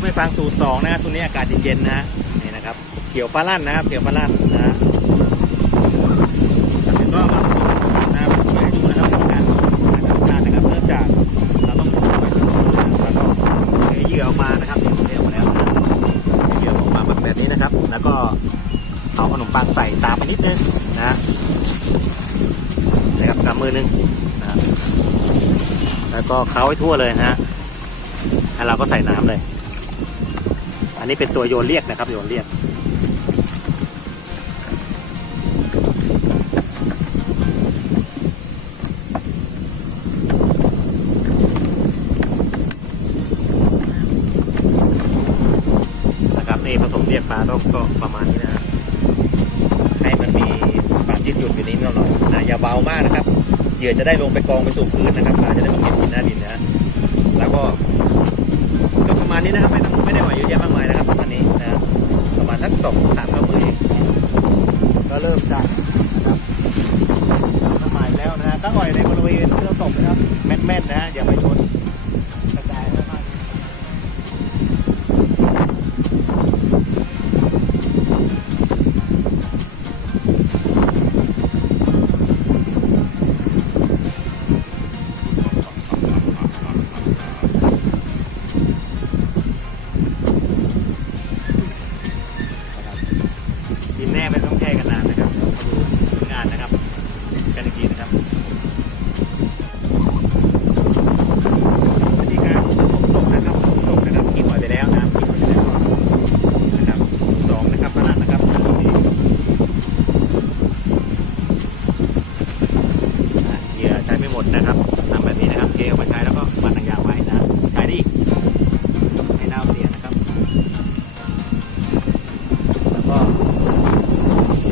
ปให้ฟังสูตร2นะครับตัวนี้อากาศเย็นๆนะนี่นะครับเขียวฟ้าลั่นนะครับเขียวฟ้าลั่นนะแล้วก็มานะครับเดี๋ยวให้ดูนะครับการทำงานนะครับเริ่มจากเราต้องแล้วก็ให้เหยื่อออกมานะครับเหยื่อออกมาแล้วเหยื่อออกมาแบบนี้นะครับแล้วก็เอาขนมปังใส่ตามไปนิดนึงนะครับกำมือนึงนะแล้วก็เคล้าให้ทั่วเลยนะฮะแล้วเราก็ใส่น้ำเลยอันนี้เป็นตัวโยนเรียกนะครับโยนเรียกนะครับนี่ผสมเรียกปลาต้องก็ประมาณนี้นะให้มันมีความยืดหยุ่นอยู่นี้หน่อยนะอย่าเบามากนะครับเหยื่อจะได้ลงไปกองไปสู่พื้นนะครับปลาจะได้มาเก็บกินหน้าดินนะแล้วก็ประมาณนี้นะครับไม่ได้หวานเยอะแยะมากมายนะครับประมาณนี้นะประมาณสัก2-3 ข้อมือเองก็เริ่มจากนะครับสมัยแล้วนะก็อ่อยในบริเวณที่เราตกนะครับแม่นๆนะอย่าไปชนกระจายมากกินแน่ไม่ต้องแช่กันนานนะครับมาดูผลงานนะครับกันอีกทีนะครับวิธีการตกนะครับกินหอยไปแล้วนะกินหอยไปแล้วนะครับ2นะครับพนันนะครับเหยื่อใช้ไม่หมดนะครับทำแบบนี้นะครับเทออกมาใช้แล้วก็มัดหนังยางไว้นะใช้ดิให้เน่าเรียนนะครับแล้วก็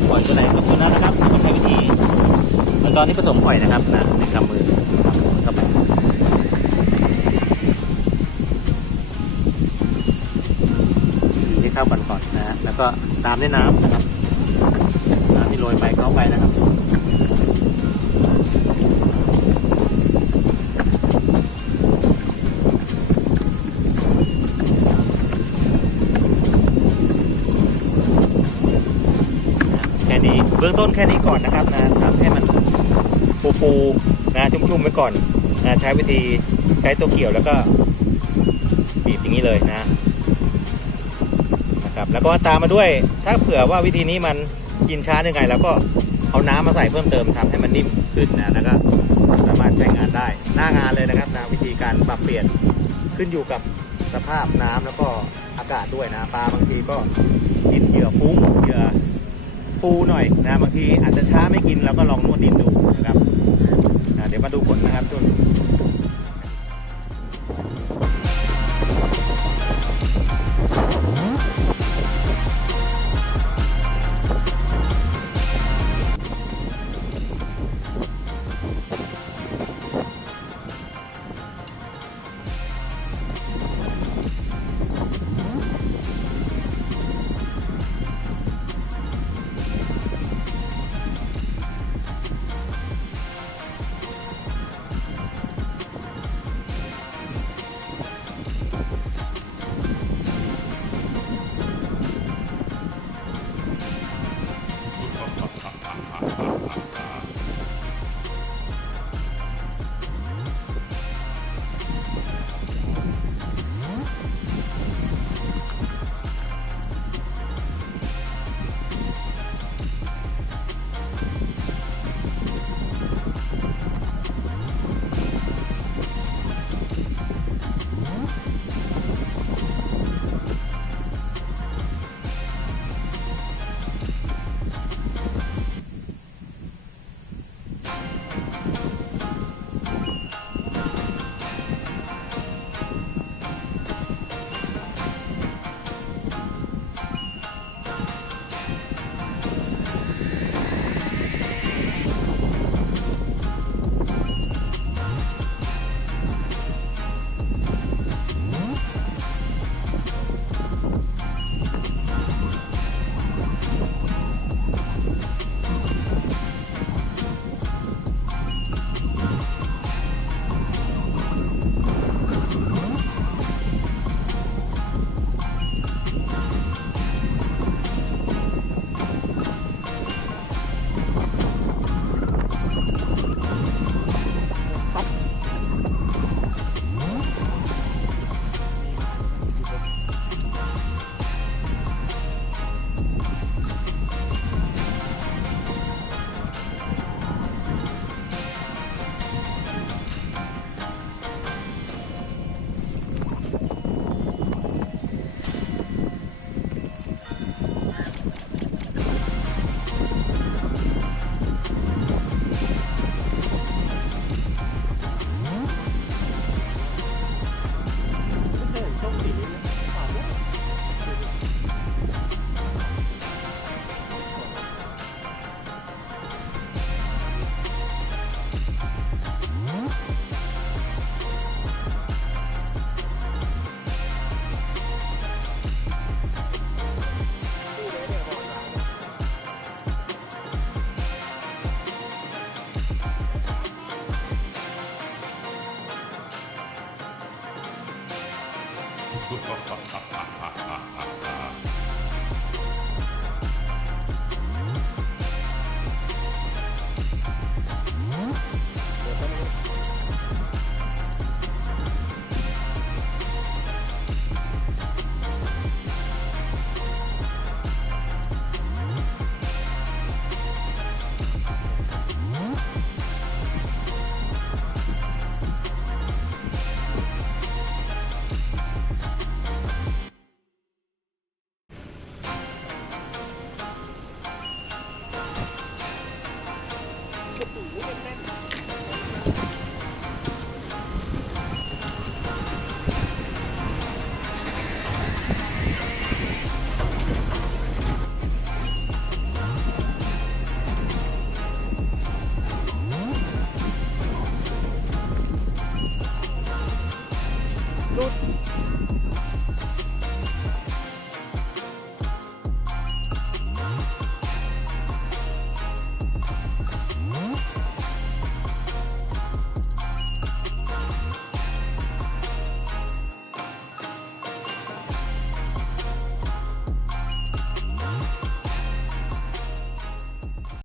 ปล่อยตัวไหนก็ตัวนั้นนะครับต้องใช้วิธีตอนนี้ผสมปล่อยนะครับนะในกำมือเข้าไปให้เข้ากันก่อนนะแล้วก็ตามด้วยน้ำนะครับน้ำที่โรยไปเข้าไปนะครับแค่นี้เบื้องต้นแค่นี้ก่อนนะครับนะทำให้มันปูนะชุ่มๆไว้ก่อนนะใช้วิธีใช้ตัวเกี่ยวแล้วก็บีบอย่างนี้เลยนะครับแล้วก็ตามมาด้วยถ้าเผื่อว่าวิธีนี้มันกินช้ายังไงแล้วก็เอาน้ำมาใส่เพิ่มเติมทำให้มันนิ่มขึ้นนะแล้วก็สามารถใช้งานได้หน้างานเลยนะครับนะวิธีการปรับเปลี่ยนขึ้นอยู่กับสภาพน้ำแล้วก็อากาศด้วยนะปลาบางทีก็กินเหยื่อฟุ้งเหยื่อฟูหน่อยนะบางทีอาจจะช้าไม่กินแล้วก็ลองนวดดินดูนะครับเดี๋ยวมาดูผลนะครับทุก โอ้โหแน่น